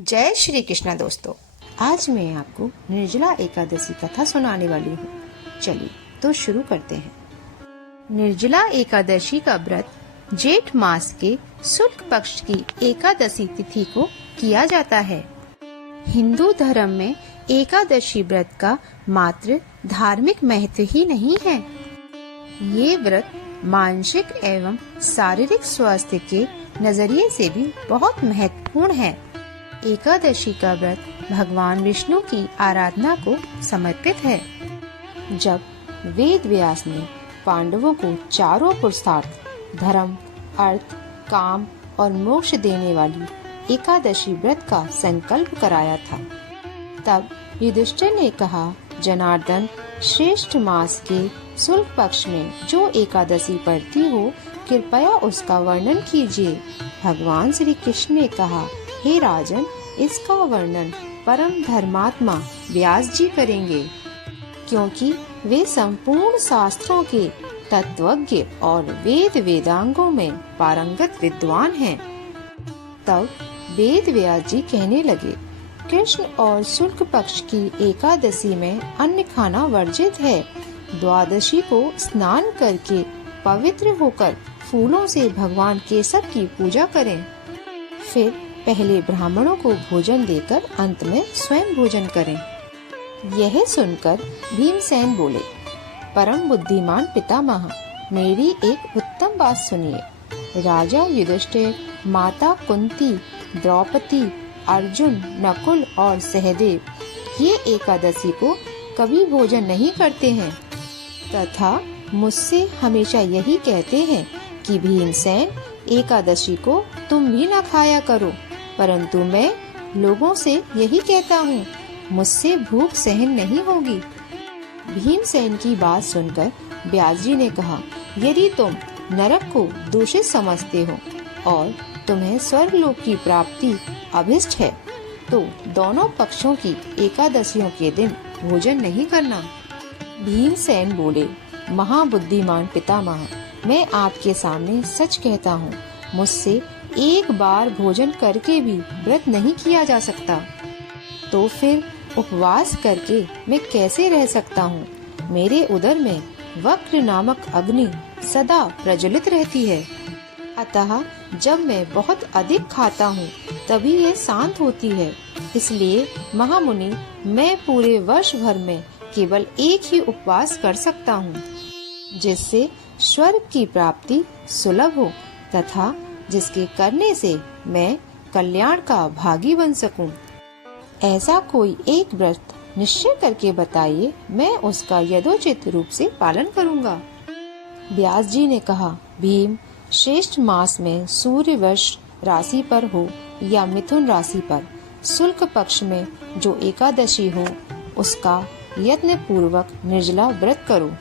जय श्री कृष्णा दोस्तों। आज मैं आपको निर्जला एकादशी कथा सुनाने वाली हूँ। चलिए तो शुरू करते हैं। निर्जला एकादशी का व्रत जेठ मास के शुक्ल पक्ष की एकादशी तिथि को किया जाता है। हिंदू धर्म में एकादशी व्रत का मात्र धार्मिक महत्व ही नहीं है, ये व्रत मानसिक एवं शारीरिक स्वास्थ्य के नजरिए से भी बहुत महत्वपूर्ण है। एकादशी का व्रत भगवान विष्णु की आराधना को समर्पित है। जब वेद व्यास ने पांडवों को चारों पुरुषार्थ धर्म, अर्थ, काम और मोक्ष देने वाली एकादशी व्रत का संकल्प कराया था, तब युधिष्ठिर ने कहा, जनार्दन, श्रेष्ठ मास के शुक्ल पक्ष में जो एकादशी पड़ती हो, कृपया उसका वर्णन कीजिए। भगवान श्री कृष्ण ने कहा, हे राजन, इसका वर्णन परम धर्मात्मा व्यास जी करेंगे, क्योंकि वे संपूर्ण शास्त्रों के तत्वज्ञ और वेद वेदांगों में पारंगत विद्वान हैं। तब वेद व्यास जी कहने लगे, कृष्ण और शुक्ल पक्ष की एकादशी में अन्न खाना वर्जित है। द्वादशी को स्नान करके पवित्र होकर फूलों से भगवान केशव की पूजा करें। फिर पहले ब्राह्मणों को भोजन देकर अंत में स्वयं भोजन करें। यह सुनकर भीमसेन बोले, परम बुद्धिमान पितामह, मेरी एक उत्तम बात सुनिए। राजा युधिष्ठिर, माता कुंती, द्रौपदी, अर्जुन, नकुल और सहदेव ये एकादशी को कभी भोजन नहीं करते हैं तथा मुझसे हमेशा यही कहते हैं कि भीमसेन, एकादशी को तुम भी न खाया करो। परंतु मैं लोगों से यही कहता हूँ, मुझसे भूख सहन नहीं होगी। भीमसेन की बात सुनकर व्यास जी ने कहा, यदि तुम नरक को दूषित समझते हो और तुम्हें स्वर्गलोक की प्राप्ति अभिष्ट है, तो दोनों पक्षों की एकादशियों के दिन भोजन नहीं करना। भीमसेन बोले, महाबुद्धिमान पितामह, मैं आपके सामने सच कहता हूँ, मुझसे एक बार भोजन करके भी व्रत नहीं किया जा सकता, तो फिर उपवास करके मैं कैसे रह सकता हूँ। मेरे उदर में वक्र नामक अग्नि सदा प्रज्वलित रहती है, अतः जब मैं बहुत अधिक खाता हूँ तभी ये शांत होती है। इसलिए महामुनि, मैं पूरे वर्ष भर में केवल एक ही उपवास कर सकता हूँ, जिससे स्वर्ग की प्राप्ति सुलभ हो तथा जिसके करने से मैं कल्याण का भागी बन सकूं। ऐसा कोई एक व्रत निश्चय करके बताइए, मैं उसका यथोचित रूप से पालन करूंगा। व्यास जी ने कहा, भीम, श्रेष्ठ मास में सूर्य वर्ष राशि पर हो या मिथुन राशि पर शुक्ल पक्ष में जो एकादशी हो, उसका यत्न पूर्वक निर्जला व्रत करो।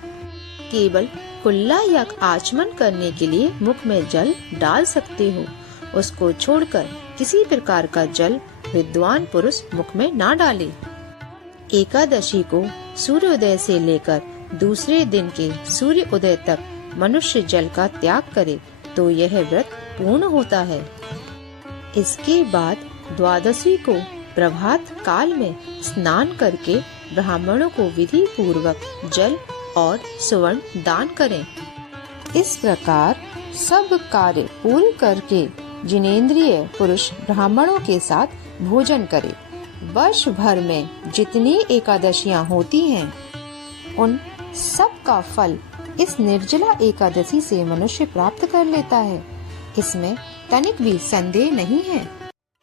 केवल कुल्ला या आचमन करने के लिए मुख में जल डाल सकते हो, उसको छोड़कर किसी प्रकार का जल विद्वान पुरुष मुख में ना डाले। एकादशी को सूर्योदय से लेकर दूसरे दिन के सूर्य उदय तक मनुष्य जल का त्याग करे तो यह व्रत पूर्ण होता है। इसके बाद द्वादशी को प्रभात काल में स्नान करके ब्राह्मणों को विधि पूर्वक जल और सुवर्ण दान करें। इस प्रकार सब कार्य पूर्ण करके जिनेंद्रिय पुरुष ब्राह्मणों के साथ भोजन करे। वर्ष भर में जितनी एकादशियां होती हैं, उन सब का फल इस निर्जला एकादशी से मनुष्य प्राप्त कर लेता है, इसमें तनिक भी संदेह नहीं है।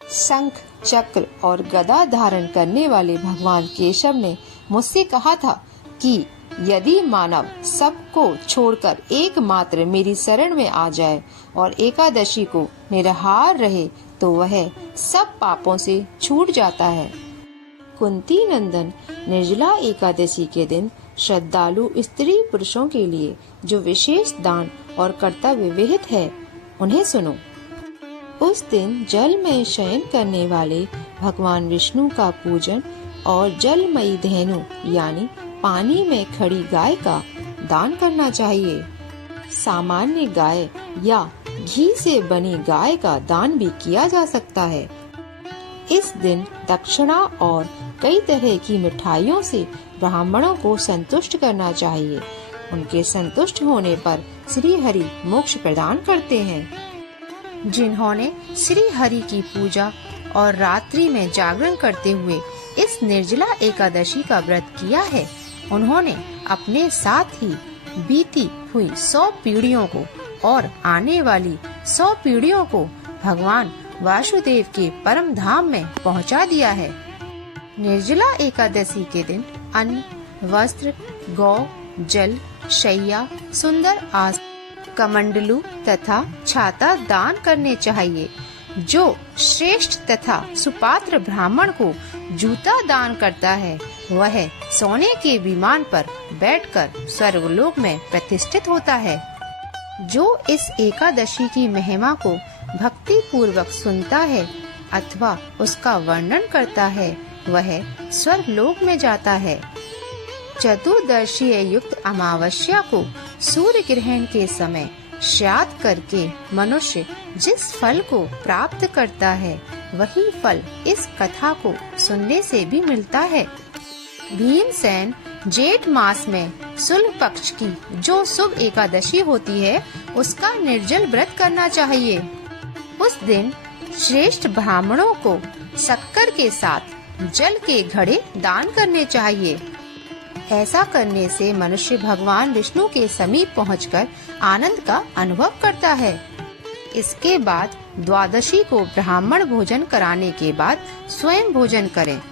शंख, चक्र और गदा धारण करने वाले भगवान केशव ने मुझसे कहा था कि यदि मानव सबको छोड़कर एकमात्र मेरी शरण में आ जाए और एकादशी को निराहार रहे तो वह सब पापों से छूट जाता है। कुंती नंदन, निर्जला एकादशी के दिन श्रद्धालु स्त्री पुरुषों के लिए जो विशेष दान और कर्तव्य विहित है, उन्हें सुनो। उस दिन जल में शयन करने वाले भगवान विष्णु का पूजन और जलमयी धेनु यानी पानी में खड़ी गाय का दान करना चाहिए। सामान्य गाय या घी से बनी गाय का दान भी किया जा सकता है। इस दिन दक्षिणा और कई तरह की मिठाइयों से ब्राह्मणों को संतुष्ट करना चाहिए। उनके संतुष्ट होने पर श्री हरि मोक्ष प्रदान करते हैं। जिन्होंने श्री हरि की पूजा और रात्रि में जागरण करते हुए इस निर्जला एकादशी का व्रत किया है, उन्होंने अपने साथ ही बीती हुई 100 पीढ़ियों को और आने वाली 100 पीढ़ियों को भगवान वासुदेव के परम धाम में पहुंचा दिया है। निर्जला एकादशी के दिन अन्न, वस्त्र, गौ, जल, शैया, सुंदर आसन, कमंडलू तथा छाता दान करने चाहिए। जो श्रेष्ठ तथा सुपात्र ब्राह्मण को जूता दान करता है, वह सोने के विमान पर बैठकर स्वर्गलोक में प्रतिष्ठित होता है। जो इस एकादशी की महिमा को भक्ति पूर्वक सुनता है अथवा उसका वर्णन करता है, वह स्वर्गलोक में जाता है। चतुर्दशी युक्त अमावस्या को सूर्य ग्रहण के समय श्राद्ध करके मनुष्य जिस फल को प्राप्त करता है, वही फल इस कथा को सुनने से भी मिलता है। भीमसेन जेठ मास में शुक्ल पक्ष की जो शुभ एकादशी होती है, उसका निर्जल व्रत करना चाहिए। उस दिन श्रेष्ठ ब्राह्मणों को शक्कर के साथ जल के घड़े दान करने चाहिए। ऐसा करने से मनुष्य भगवान विष्णु के समीप पहुंचकर आनंद का अनुभव करता है। इसके बाद द्वादशी को ब्राह्मण भोजन कराने के बाद स्वयं भोजन करें।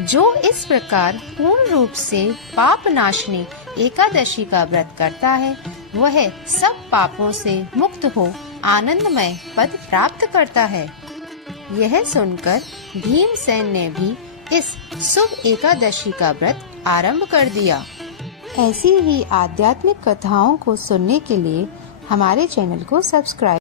जो इस प्रकार पूर्ण रूप से पाप नाशनी एकादशी का व्रत करता है, वह सब पापों से मुक्त हो आनंदमय पद प्राप्त करता है। यह सुनकर भीमसेन ने भी इस शुभ एकादशी का व्रत आरंभ कर दिया। ऐसी ही आध्यात्मिक कथाओं को सुनने के लिए हमारे चैनल को सब्सक्राइब